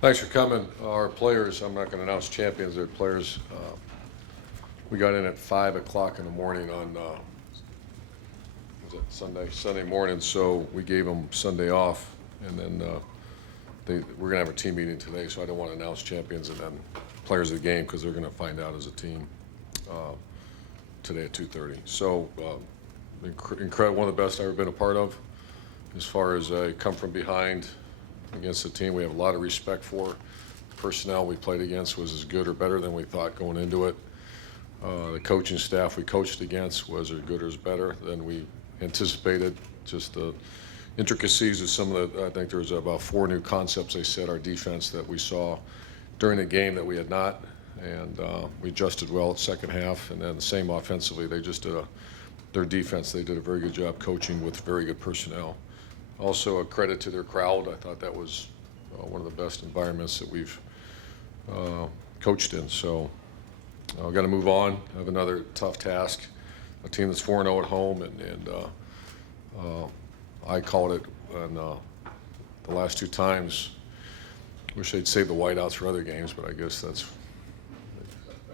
Thanks for coming. Our players, I'm not going to announce champions, they're players. We got in at 5 o'clock in the morning on was it Sunday morning, so we gave them Sunday off, and then we're going to have a team meeting today, so I don't want to announce champions and then players of the game because they're going to find out as a team today at 2:30. So incredible, one of the best I've ever been a part of. As far as come from behind against the team we have a lot of respect for. The personnel we played against was as good or better than we thought going into it. The coaching staff we coached against was as good or as better than we anticipated. Just the intricacies of some of the, I think there was about 4 new concepts they said our defense that we saw during the game that we had not, and we adjusted well at second half, and then the same offensively. They just did their defense, they did a very good job coaching with very good personnel. Also a credit to their crowd. I thought that was one of the best environments that we've coached in. So I've got to move on. I have another tough task. A team that's 4-0 at home, and I called it on the last 2 times. Wish they'd save the whiteouts for other games, but I guess that's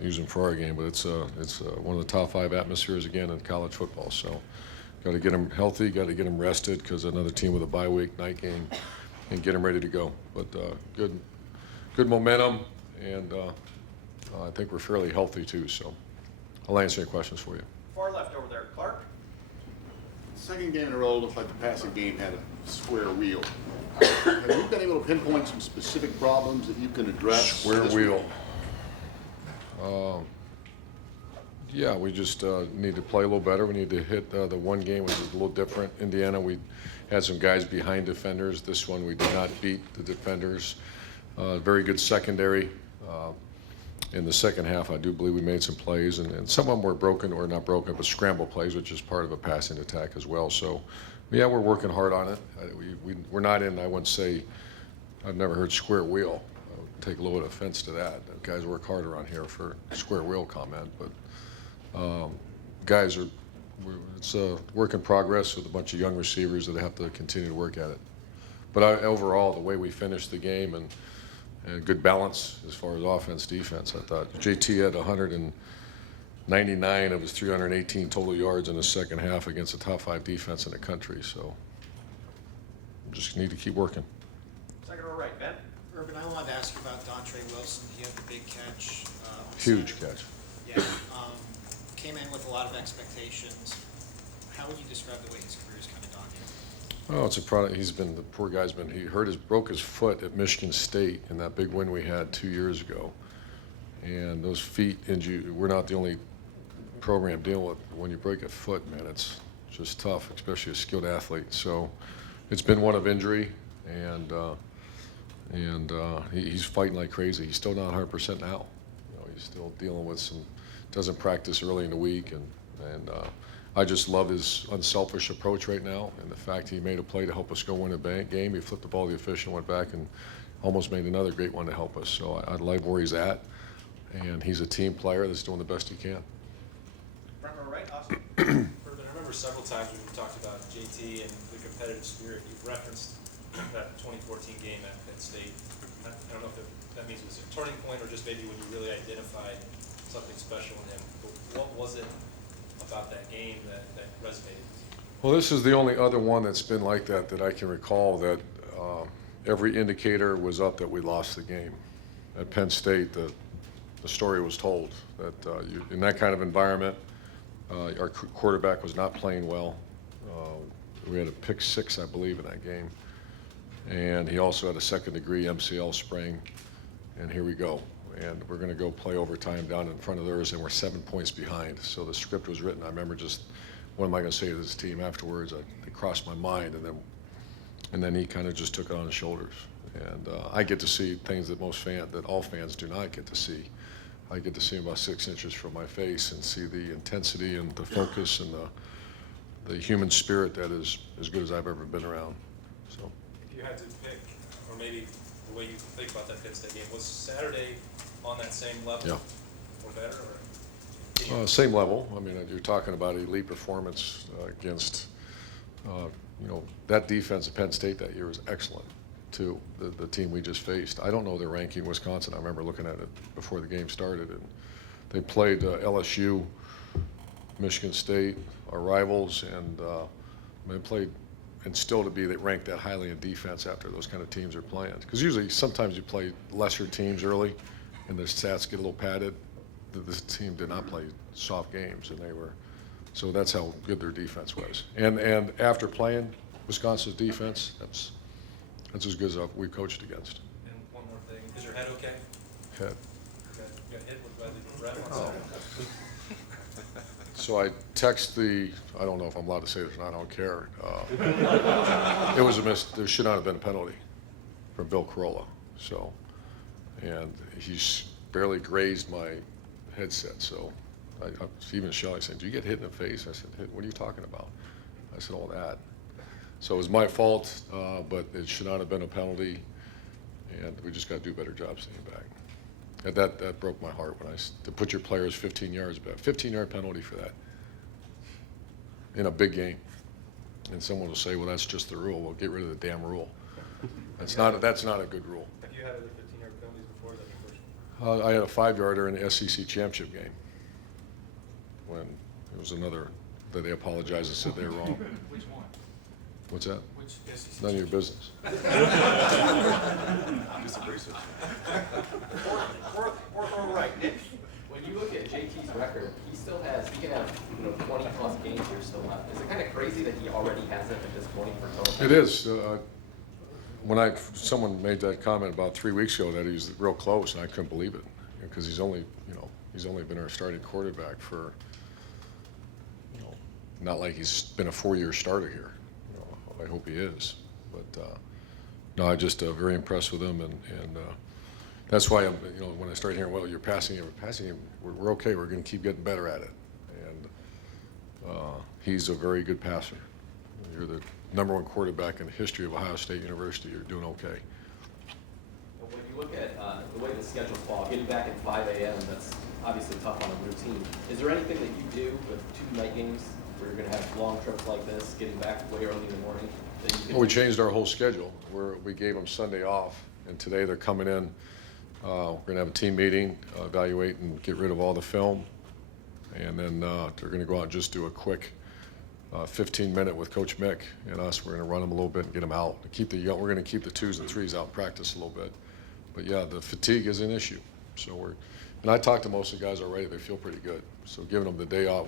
use them for our game. But it's one of the top 5 atmospheres again in college football. So got to get them healthy, got to get them rested because another team with a bye week night game, and get them ready to go. But good momentum, and I think we're fairly healthy too. So I'll answer any questions for you. Far left over there, Clark. Second game in a row looked like the passing game had a square wheel. Have you been able to pinpoint some specific problems that you can address? Square wheel. Yeah, we just need to play a little better. We need to hit the one game, which is a little different. Indiana, we had some guys behind defenders. This one, we did not beat the defenders. Very good secondary. In the second half, I do believe we made some plays, and some of them were broken, or not broken, but scramble plays, which is part of a passing attack as well. So, yeah, we're working hard on it. We're not in, I wouldn't say, I've never heard square wheel. I would take a little bit of offense to that. Guys work hard around here for square wheel comment, but guys it's a work in progress with a bunch of young receivers that have to continue to work at it. But overall, the way we finished the game and good balance as far as offense, defense. I thought JT had 199 of his 318 total yards in the second half against a top 5 defense in the country. So just need to keep working. Second row right, Ben. Urban, I wanted to ask you about Donrey Wilson. He had the big catch. Huge catch. Yeah. Came in with a lot of expectations. How would you describe the way his career's kind of gone here? Oh, it's a product. The poor guy's broke his foot at Michigan State in that big win we had 2 years ago. And those feet injury, we're not the only program dealing with. When you break a foot, man, it's just tough, especially a skilled athlete. So it's been one of injury, and he's fighting like crazy. He's still not 100% now. He's still dealing with doesn't practice early in the week, and I just love his unselfish approach right now, and the fact he made a play to help us go win a game. He flipped the ball to the official, went back, and almost made another great one to help us. So I like where he's at, and he's a team player that's doing the best he can. Front row right, Austin. Urban, I remember several times when we talked about JT and the competitive spirit. You've referenced that 2014 game at Penn State. I don't know if that means it was a turning point or just maybe when you really identified something special in him. But what was it about that game that resonated? Well, this is the only other one that's been like that I can recall, that every indicator was up that we lost the game. At Penn State, the story was told that in that kind of environment, our quarterback was not playing well. We had a pick 6, I believe, in that game. And he also had a second-degree MCL sprain. And here we go. And we're going to go play overtime down in front of theirs, and we're 7 points behind. So the script was written. I remember just, what am I going to say to this team afterwards? It crossed my mind, and then he kind of just took it on his shoulders. And I get to see things that all fans do not get to see. I get to see him about 6 inches from my face and see the intensity and the focus and the human spirit that is as good as I've ever been around. So. If you had to pick, or maybe the way you think about that Penn State game, was Saturday on that same level, yeah, or better? Same level. I mean, you're talking about elite performance against, that defense at Penn State that year was excellent. too, the team we just faced. I don't know their ranking, Wisconsin. I remember looking at it before the game started, and they played LSU, Michigan State, our rivals, and they played, and still to be ranked that highly in defense after those kind of teams are playing. Because usually, sometimes you play lesser teams early, and the stats get a little padded. This team did not play soft games, and they were. So that's how good their defense was. And after playing Wisconsin's defense, that's as good as we coached against. And one more thing, is your head okay? Head. You got hit by the ref on Saturday? So I text I don't know if I'm allowed to say this, and I don't care. It was a miss. There should not have been a penalty from Bill Carolla. So, and he's barely grazed my headset. So, even Shelley said, "Did you get hit in the face?" I said, "What are you talking about?" I said, "Oh, that." So it was my fault, but it should not have been a penalty, and we just got to do a better job staying back. And that broke my heart when to put your players 15 yards back. 15-yard penalty for that in a big game. And someone will say, well, that's just the rule. Well, get rid of the damn rule. That's not a good rule. Have you had other 15-yard penalties before? Is that your first one? I had a 5-yarder in the SEC championship game when it was another that they apologized and said they were wrong. Which one? What's that? Which SEC? None of your business. Fourth row right, Nick. When you look at JT's record, he can have 20 plus games here still left. Is it kind of crazy that he already has it at this point for total? It is. When someone made that comment about 3 weeks ago that he's real close, and I couldn't believe it because he's only been our starting quarterback for not like he's been a 4-year starter here. I hope he is, but no, I'm just very impressed with him, and that's why when I started hearing, well, you're passing him, we're okay. We're going to keep getting better at it, and he's a very good passer. You're the #1 quarterback in the history of Ohio State University. You're doing okay. But when you look at the way the schedules fall, getting back at 5 a.m., that's obviously tough on a routine. Is there anything that you do with 2 night games where you're going to have long trips like this, getting back way early in the morning? Well, we changed our whole schedule. We gave them Sunday off, and today they're coming in. We're going to have a team meeting, evaluate and get rid of all the film, and then they're going to go out and just do a quick 15-minute with Coach Mick and us. We're going to run them a little bit and get them out. We're going to keep the 2s and 3s out in practice a little bit. But yeah, the fatigue is an issue. So and I talked to most of the guys already. They feel pretty good. So giving them the day off,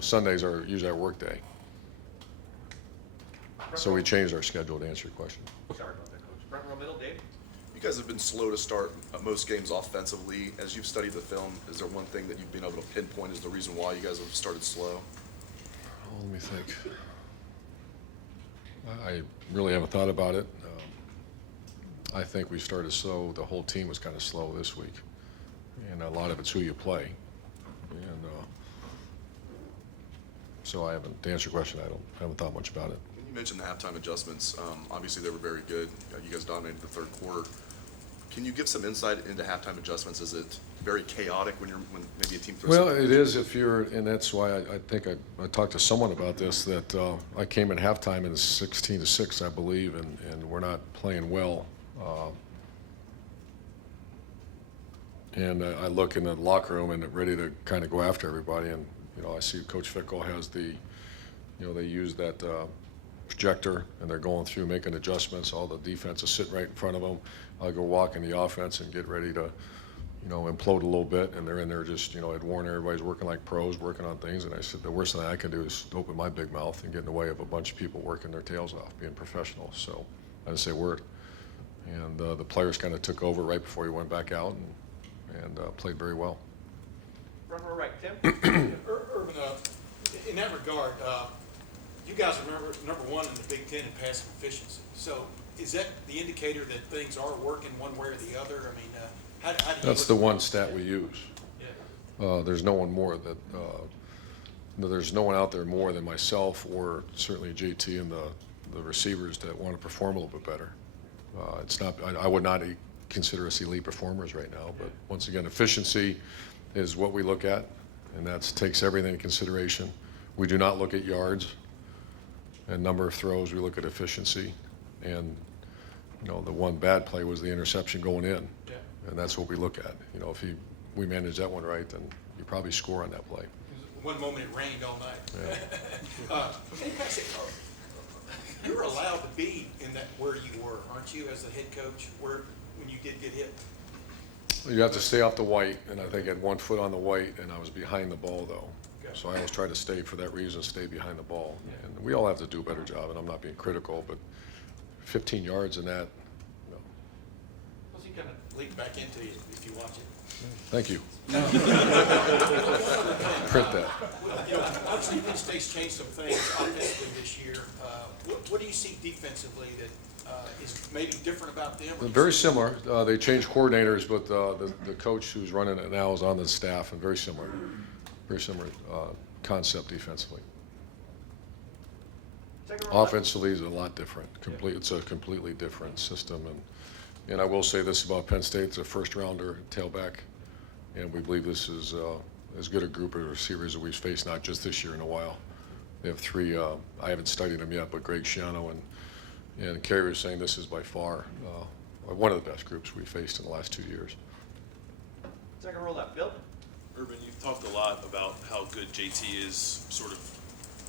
Sundays are usually our work day. So we changed our schedule to answer your question. Sorry about that, Coach. Front row middle, Dave. You guys have been slow to start most games offensively. As you've studied the film, is there one thing that you've been able to pinpoint as the reason why you guys have started slow? Oh, let me think. I really haven't thought about it. I think we started slow. The whole team was kind of slow this week, and a lot of it's who you play. And so to answer your question, I haven't thought much about it. You mentioned the halftime adjustments. Obviously, they were very good. You guys dominated the third quarter. Can you give some insight into halftime adjustments? Is it very chaotic when maybe a team throws? Well, it is and that's why I think I talked to someone about this, that I came in halftime in 16-6, I believe, and we're not playing well. And I look in the locker room and ready to kind of go after everybody, and I see Coach Fickle has they use that projector, and they're going through making adjustments. All the defense is sitting right in front of them. I go walk in the offense and get ready to, implode a little bit, and they're in there just, Ed Warner, everybody's working like pros, working on things, and I said the worst thing I can do is open my big mouth and get in the way of a bunch of people working their tails off, being professional. So I didn't say a word, and the players kind of took over right before he went back out and played very well. Front row right, Tim. Urban, in that regard, you guys are number 1 in the Big Ten in passing efficiency. So is that the indicator that things are working one way or the other? I mean, how do you That's the one stat we use. Yeah. There's no one more there's no one out there more than myself or certainly JT and the receivers that want to perform a little bit better. It's not. I would not consider us elite performers right now, but once again, efficiency is what we look at, and that takes everything into consideration. We do not look at yards and number of throws. We look at efficiency, and You know, the one bad play was the interception going in, Yeah. and that's what we look at. You know, if we manage that one right, then you probably score on that play. One moment it rained all night. Yeah. Hey, Patrick, you're allowed to be in that where you were, aren't you, as the head coach, when you did get hit? You have to stay off the white, and I think I had 1 foot on the white, and I was behind the ball, though. Okay. So I always try to stay, for that reason, stay behind the ball. And we all have to do a better job, and I'm not being critical, but 15 yards in that, no. Well, he kind of leaked back into you if you watch it. Thank you. Print that. You know, obviously, Penn State's changed some things offensively this year. What do you see defensively that is maybe different about them? or you Very see- similar. They changed coordinators, but the coach who's running it now is on the staff, and very similar concept defensively. Second row left. Offensively is a lot different. It's a completely different system. And I will say this about Penn State: it's a first-rounder tailback, and we believe this is as good a group of receivers that we've faced, not just this year, in a while. They have 3. I haven't studied them yet, but Greg Schiano and Kerry was saying this is by far one of the best groups we've faced in the last 2 years. Second row left. Bill? Urban, you've talked a lot about how good JT is sort of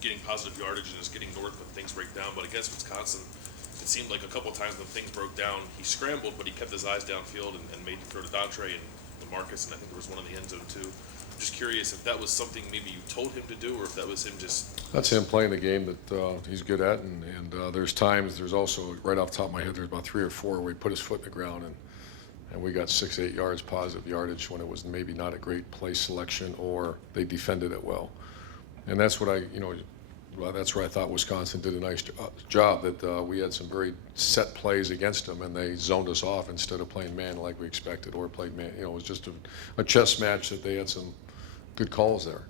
getting positive yardage and is getting north when things break down, but against Wisconsin, it seemed like a couple of times when things broke down, he scrambled, but he kept his eyes downfield and made the throw to Donrey and Marcus, and I think there was one in the end zone too. I'm just curious if that was something maybe you told him to do, or if that was him just... That's him playing the game that he's good at, and there's times, there's also, right off the top of my head, there's about 3 or 4 where he put his foot in the ground, and we got 6, 8 yards positive yardage when it was maybe not a great play selection, or they defended it well. And that's what that's where I thought Wisconsin did a nice job, that we had some very set plays against them, and they zoned us off instead of playing man like we expected, or played man. You know, it was just a chess match that they had some good calls there.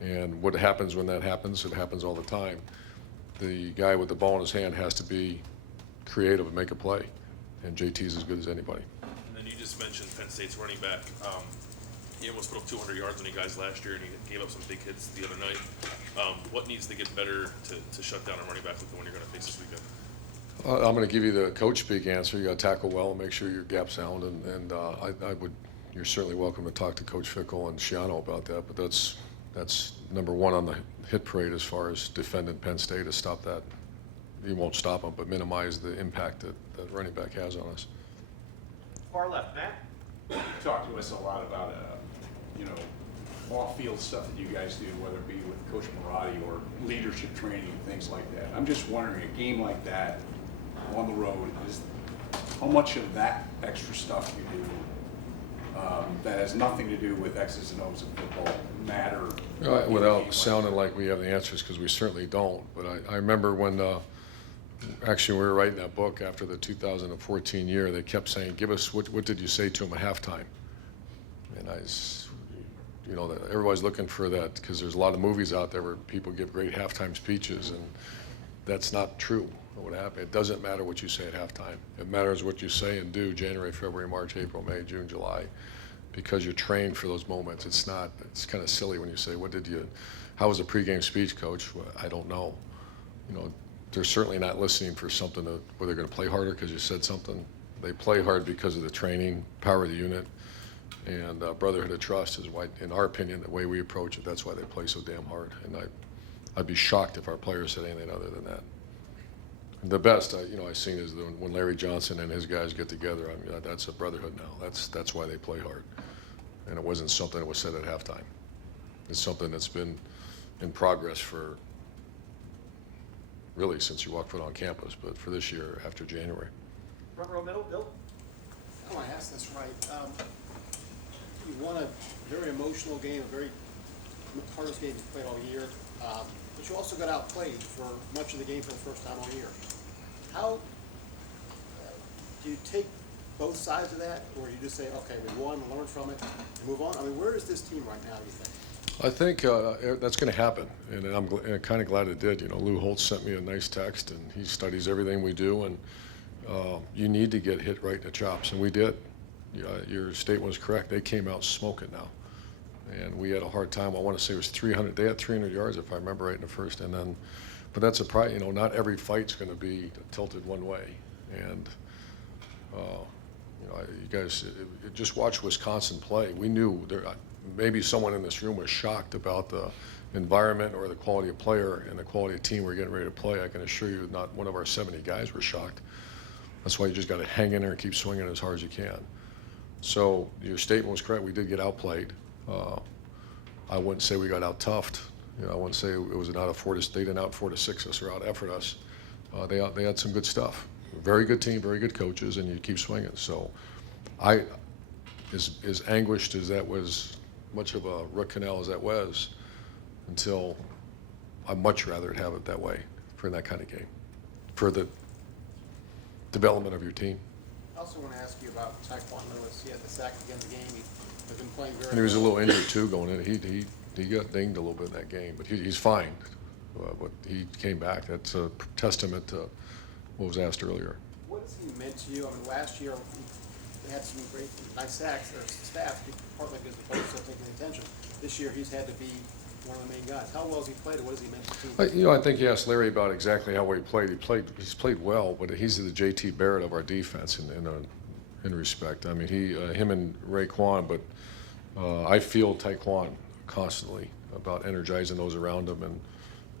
And what happens when that happens, it happens all the time. The guy with the ball in his hand has to be creative and make a play, and JT's as good as anybody. And then you just mentioned Penn State's running back. He almost put up 200 yards on you guys last year, and he gave up some big hits the other night. What needs to get better to shut down a running back like the one you're going to face this weekend? I'm going to give you the coach speak answer. You got to tackle well and make sure your gap sound, and you're certainly welcome to talk to Coach Fickle and Schiano about that. But that's number 1 on the hit parade as far as defending Penn State, to stop that. You won't stop them, but minimize the impact that running back has on us. Far left. Matt? You talked to us a lot about, off-field stuff that you guys do, whether it be with Coach Marotti or leadership training and things like that. I'm just wondering, a game like that on the road, how much of that extra stuff you do that has nothing to do with X's and O's of football matter? Without sounding like we have the answers, because we certainly don't. But I remember when actually we were writing that book after the 2014 year, they kept saying, give us, what did you say to him at halftime? And everybody's looking for that, because there's a lot of movies out there where people give great halftime speeches, and that's not true. What happened? It doesn't matter what you say at halftime. It matters what you say and do January, February, March, April, May, June, July, because you're trained for those moments. It's kind of silly when you say, how was the pregame speech, Coach? Well, I don't know. They're certainly not listening for something where they're going to play harder because you said something. They play hard because of the training, power of the unit, and brotherhood of trust is why, in our opinion, the way we approach it, that's why they play so damn hard. And I'd be shocked if our players said anything other than that. The best I've seen is when Larry Johnson and his guys get together. I mean, that's a brotherhood now. That's why they play hard, and it wasn't something that was said at halftime. It's something that's been in progress for really since you walked foot on campus, but for this year after January. Front row middle. Bill? I want to ask this right. You won a very emotional game, a very hardest game you've played all year, but you also got outplayed for much of the game for the first time all year. How do you take both sides of that, or you just say, okay, we won, learn from it, and move on? I mean, where is this team right now, you think? I think that's going to happen, and I'm kind of glad it did. Lou Holtz sent me a nice text, and he studies everything we do, and you need to get hit right in the chops, and we did. Your statement was correct. They came out smoking now, and we had a hard time. I want to say it was 300. They had 300 yards, if I remember right, in the first, and then, but that's a pride. Not every fight's going to be tilted one way, and You know, you guys, just watch Wisconsin play. We knew there, maybe someone in this room was shocked about the environment or the quality of player and the quality of team we're getting ready to play. I can assure you not one of our 70 guys were shocked. That's why you just got to hang in there and keep swinging as hard as you can. So your statement was correct. We did get outplayed. I wouldn't say we got out-toughed. You know, I wouldn't say it was an they didn't out 4-6 us or out-effort us. They had some good stuff. Very good team, very good coaches, and you keep swinging. So as anguished as that was, much of a root canal as that was, until I'd much rather have it that way for that kind of game, for the development of your team. I also want to ask you about Taekwon Lewis. He had the sack again in the game. He has been playing very well. And he was a little injured too going in. He got dinged a little bit in that game, but he's fine. But he came back. That's a testament to what was asked earlier. What has he meant to you? I mean, last year he had some great, nice sacks. Their staff, partly because the coach started taking attention. This year he's had to be one of the main guys. How well has he played, and what has he meant to the team? You know, I think you asked Larry about exactly how well he played. He's played well, but he's the JT Barrett of our defense in respect. I mean, him and Raekwon, but I feel Taekwon constantly about energizing those around him, and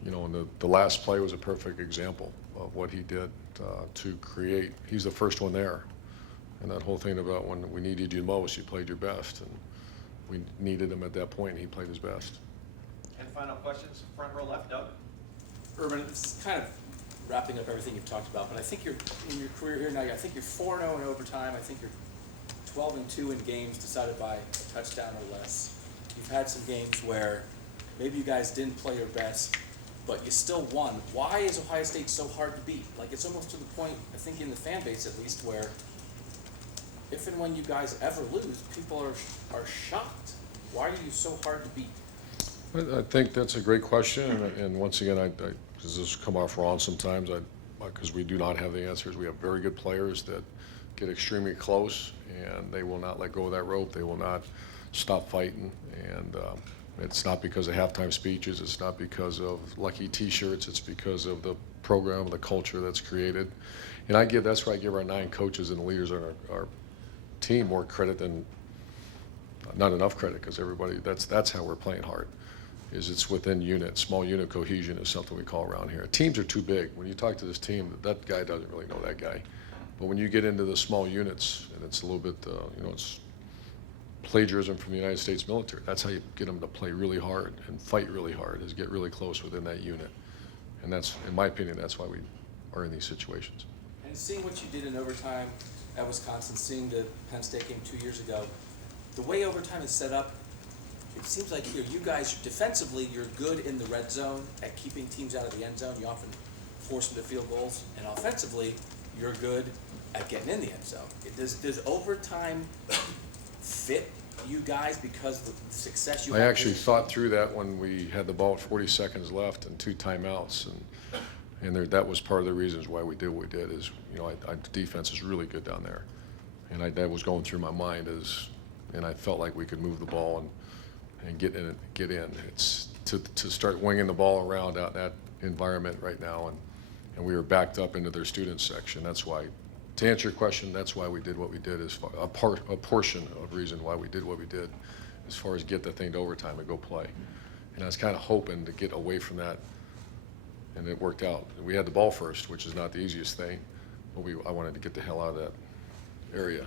you know, and the last play was a perfect example of what he did to create. He's the first one there, and that whole thing about when we needed you most, you played your best, and we needed him at that point, and he played his best. And final questions, front row left, Doug. Urban, this is kind of wrapping up everything you've talked about, but I think you're in your career here now. I think you're 4-0 in overtime. I think you're 12-2 in games decided by a touchdown or less. You've had some games where maybe you guys didn't play your best, but you still won. Why is Ohio State so hard to beat? Like, it's almost to the point, I think in the fan base at least, where if and when you guys ever lose, people are shocked. Why are you so hard to beat? I think that's a great question, and once again, does this come off wrong sometimes? Because we do not have the answers. We have very good players that get extremely close, and they will not let go of that rope. They will not stop fighting, and it's not because of halftime speeches. It's not because of lucky T-shirts. It's because of the program, the culture that's created. And that's why I give our 9 coaches and the leaders on our team more credit than not enough credit, because everybody, that's how we're playing hard. It's within units. Small unit cohesion is something we call around here. Teams are too big. When you talk to this team, that guy doesn't really know that guy. But when you get into the small units, and it's a little bit, you know, it's plagiarism from the United States military. That's how you get them to play really hard and fight really hard, is get really close within that unit. And that's, in my opinion, that's why we are in these situations. And seeing what you did in overtime at Wisconsin, seeing the Penn State game 2 years ago, the way overtime is set up, it seems like you guys, defensively, you're good in the red zone at keeping teams out of the end zone. You often force them to field goals. And offensively, you're good at getting in the end zone. Does overtime fit you guys because of the success you had? I actually thought through that when we had the ball at 40 seconds left and 2 timeouts, and that was part of the reasons why we did what we did. Is, you know, the defense is really good down there, and that was going through my mind and I felt like we could move the ball and get in. It's to start winging the ball around out that environment right now, and we were backed up into their student section. That's why, to answer your question, that's why we did what we did. As far, a portion of reason why we did what we did, as far as get the thing to overtime and go play. And I was kind of hoping to get away from that, and it worked out. We had the ball first, which is not the easiest thing, but I wanted to get the hell out of that area.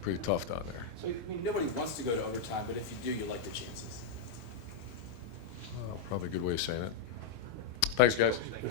Pretty tough down there. So, I mean, nobody wants to go to overtime, but if you do, you like the chances. Probably a good way of saying it. Thanks, guys. Thank you.